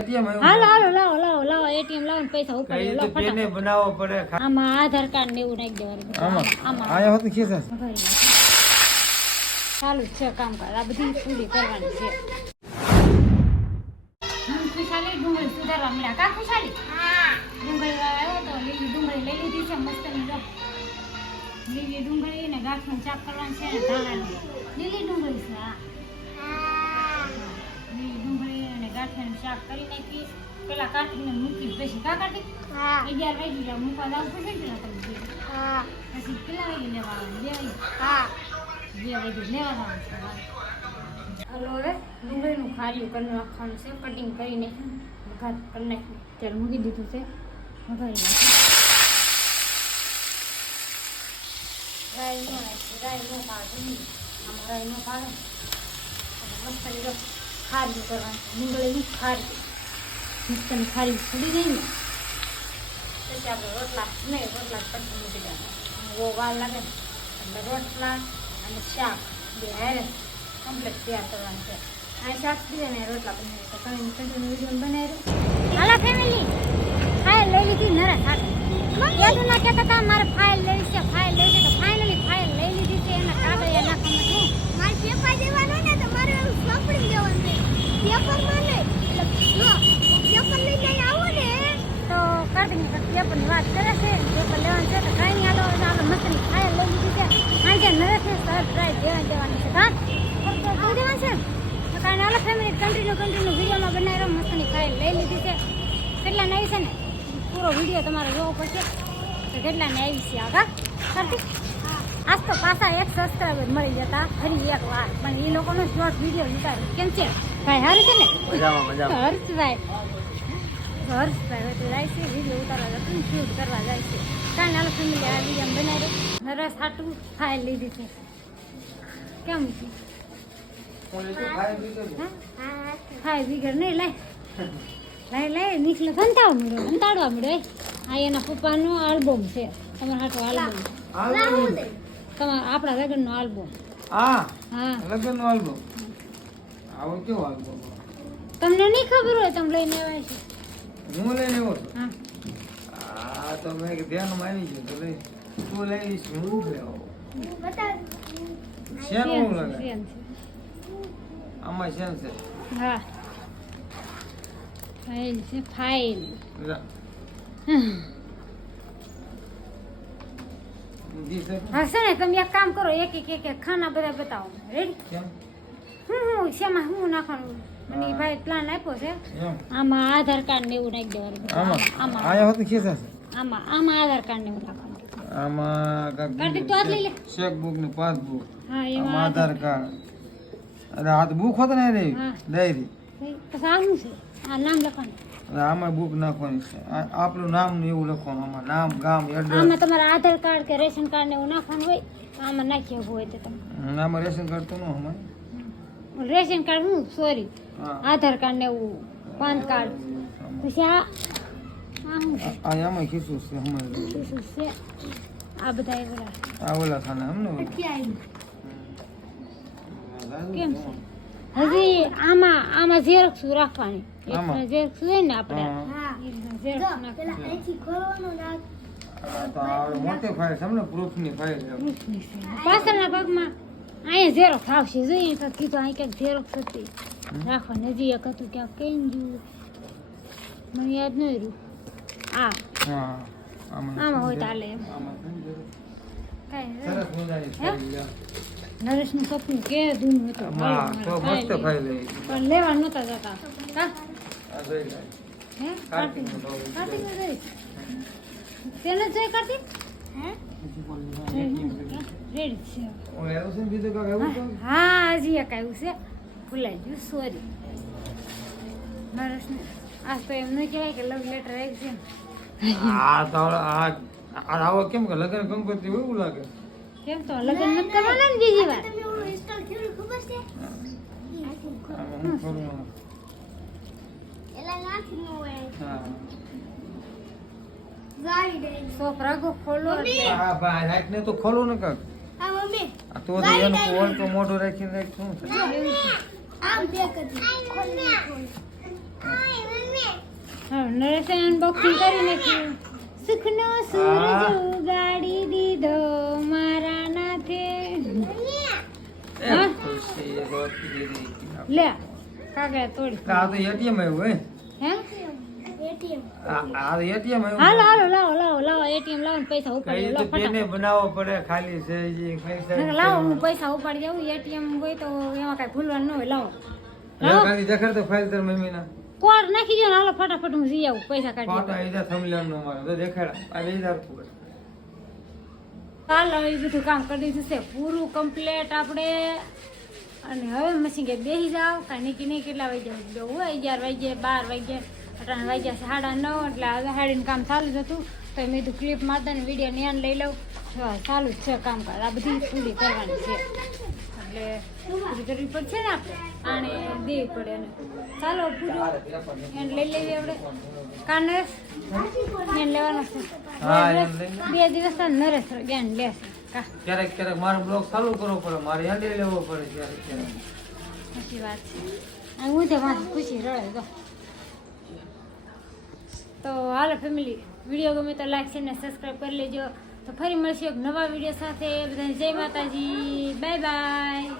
હાલો હાલો લાવો લાવો લાવો એટીએમ લાવો ને પૈસા ઉપાડી લો ફટાફટ બનાવવો પડે આમાં આધાર કાર્ડ ને એવું નાખી દેવાનું આમાં આયા હોત ખીસા ચાલુ જ છે કામકાજ આ બધી પૂરી કરવાની છે ખુશાલી ડુંગળી સુધારવા મળ્યા કા ખુશાલી ડુંગળી આવ્યો તો લીલી ડુંગળી લઈ લીધી છે મસ્ત ની લીલી ડુંગળી ને ગાંઠનું શાક કરવાનું છે ને ધાણાનું લીલી ડુંગળી છે લીલી ડુંગળી અને ગાંઠનું શાક કરી નાખી પેલા કાઢીને મૂકી પછી કા કાઢી 11 વાગી ગયા મૂકવા જાવ પડશે ને તમે પછી કેટલા વાગે લેવા આવે 2 વાગે લેવા આવવાનું હાલો હવે ડુંગળીનું ખારીયું કરી નાખવાનું છે કટિંગ કરીને ઘાત કરી નાખી ત્યારે મૂકી દીધું છે વઘારી નાખી રાઈ નો પાડે આમાં રાઈ નો પાડે મસ્ત ખારીયું કરવાનું ડુંગળીનું ખારીયું મસ્તની ખારીયું છોડી દઈએ ને પછી આપણે રોટલા પછી મૂકી દેવાના બહુ વાર લાગે ને એટલે રોટલા અને શાક બે હારે કમ્પ્લીટ તૈયાર કરવાનું છે આ શાક દીધે ને રોટલા બનાવી તો કન્ટિન્યુ વિડીયો બનાવી હાલો ફેમિલી ફાઇલ લઈ લીધી નરા સાથે યાદ ના કહેતા હતા મારે ફાઇલ લેવી છે તો ફાઇનલી ફાઇલ લઈ લીધી છે એના કાગળિયા નાખવામાં શું મારે પેપર દેવાનો ને તો મારે સોંપડી દેવાનું છે પેપરમાં નહીં પેપર લઈને આવો ને તો કાઢીને પેપરની વાત કરે છે પેપર લેવાનું છે તો કાંઈ નહીં હાલો આપણે મસ્તની ફાઇલ લઈ લીધી છે આજે નરેશને સરપ્રાઈઝ દેવાની છે હા દેવાનું છે તો કાંઈ હાલો ફેમિલી કન્ટિન્યુ વિડીયોમાં બનાવી રહ્યો મસ્તની ફાઇલ લઈ લીધી છે કેટલાને આવી છે ને પૂરો વિડીયો તમારે જોવો પડશે તો કેટલાને આવી છે આગળ કરતી આજ તો પાછા 1 સબસ્ક્રાઈબર મળી જતા ફરી એક વાર પણ એ લોકોનો શોર્ટ વિડીયો ઉતાર્યો કેમ છે ભાઈ હારું છે ને હર્ષભાઈ તો જાય છે વિડીયો ઉતારવા જતું ને શૂટ કરવા જાય છે કાંઈ નાનો ફેમિલી આ વિડીયો બનાવી નરસ હાટું ફાઇલ લીધી છે કેમ છે 5 વીઘર નહીં લાય નીકળે કંટાળવા મળ્યો આ એના પપ્પાનો આલ્બમ છે તમારા હાટો આલ્બમ તમારા આપણા લગ્નનો આલ્બમ હા લગ્નનો આલ્બમ આવો કેવો આલ્બમ તમને નહીં ખબર હોય તમે લઈને આવ્યા છે હું લઈને આવ્યો હા આ તો મેં ધ્યાનમાં આવી ગયું તો લઈ તું લઈશ હું લેવો શેનું લાગે આમાં શેન છે હા ફાઇલ છે ફાઇલ હા છે ને તમે એક કામ કરો એક ખાના બધા બતાવો રેડી હું શેમાં હું નાખવાનું મને ભાઈ પ્લાન આપ્યો છે આમાં આધાર કાર્ડ ને એવું નાખી દેવાનું આમાં આયા હોત ખીસા આમાં આધાર કાર્ડ ને એવું નાખવાનું આમાં કાર્તિક તો હાથ લઈ લે ચેકબુક ને પાસબુક હા એમાં આધાર કાર્ડ અરે હાથ બુક હોત ને રે ડાયરી તો સારું છે આ નામ લખવાનું આમાં બુક નાખવાની છે આપણું નામ ને એવું લખવાનું આમાં નામ ગામ એડ્રેસ આમાં તમારા આધાર કાર્ડ કે રેશન કાર્ડ ને એવું નાખવાનું હોય આમાં નાખી આપવું હોય તો તમે આમાં રેશન કાર્ડ તો ન અમારે રેશન કાર્ડ હું સોરી આધાર કાર્ડ ને એવું પાન કાર્ડ પછી આ શું છે આમાં ખીસું છે અમારે ખીસું છે આ બધા એવડા આ ઓલા ખાના અમને કેમ છે હજી આમાં ઝેરોક્સ રાખવાની ઝેરોક્સ હોય ને આપણે ઝેરોક્સ નાખવાની મોટી ફાઇલ છે ને પ્રૂફની ફાઇલ પાછળના ભાગમાં અહીંયા ઝેરોક્સ આવશે જોઈએ તો કીધું અહીં ક્યાંક ઝેરોક્સ હતી રાખવાની હજી એક હતું ક્યાંક કઈ જોયું મને યાદ નહીં રહ્યું આમાં હોય તો હાલે એમ નરેશનું સપનું કે ધૂમ હતું પણ લેવા નહોતા જતા કાર્તિક તેને જઈ કાર્તિક રેડી છે હા હજી એક આવ્યું છે ભૂલાઈ ગયું સોરી નરેશને આજ તો એમ નહીં કહેવાય કે લવ લેટર આવી છે આવો કેમ કે લગ્ન ગણપતિ એવું લાગે કેમ તો લગ્ન નથી કરવાના ને બીજી વાર છોકરા ખોલો રાખ ને તો ખોલો ને કાક તો એનું કોલ તો મોઢું રાખીને રાખ શું હા નરેશે અનબોક્સિંગ કરી નાખ્યું સુખનો સૂરજ ઉગાડી દીધો મારા નાથે હા? ખુશી રોતી દીધી. લે કાગળ તોડી આ તો એટીએમ આવ્યું હે આ એટીએમ આવ્યું હાલો હાલો લાવો એટીએમ લાવો ને પૈસા ઉપાડી કઈ લો તો પેને બનાવવો પડે ખાલી છે ઈ કઈ સાહેબ લાવો હું પૈસા ઉપાડી જાઉં એટીએમ હોય તો એમાં કઈ ભૂલવાનું ન હોય લાવો ખાલી દેખાડ તો ફાઇલ તાર મમ્મીના કોડ નાખી દો ને હાલો ફટાફટ હું જઈ આવું પૈસા કાઢી ફોટો આઈજા થમલેમ નો મારો તો દેખાડા આ 2000 ઉપર હાલો એ બધું કામ કરી દીધું છે પૂરું કમ્પ્લીટ આપણે અને હવે મશીન કે બેસી જાવ કાંઈ નીકળી કેટલા વાગ્યા હોય 11 વાગ્યે 12 વાગ્યે 18 વાગ્યા 9:30 એટલે હવે હાડીનું કામ ચાલુ જ હતું તો મેં કીધું ક્લિપ મારતા ને વિડીયો નિયાન લઈ લઉં ચાલુ જ છે કામકાજ આ બધી પૂરી કરવાની છે એટલે પૂરી કરવી પડશે ને આપણે આને દેવી પડે ને ચાલો પૂરું એને લઈ લેવી આપણે કાનરેશ એને લેવાનો છે હા, એને લઈ લે. 2 દિવસ નરેશ જ્ઞાન લેશે કા ક્યારેક ક્યારેક મારો બ્લોગ ચાલુ કરવો પડે મારે યાદ લેવો પડે ક્યારેક ક્યારેક સાચી વાત છે અને હું તો મારી ખુશી રડે તો હાલો ફેમિલી વિડીયો ગમે તો લાઈક છે ને સબસ્ક્રાઈબ કરી લેજો તો ફરી મળશે એક નવા વિડીયો સાથે બધાને જય માતાજી બાય બાય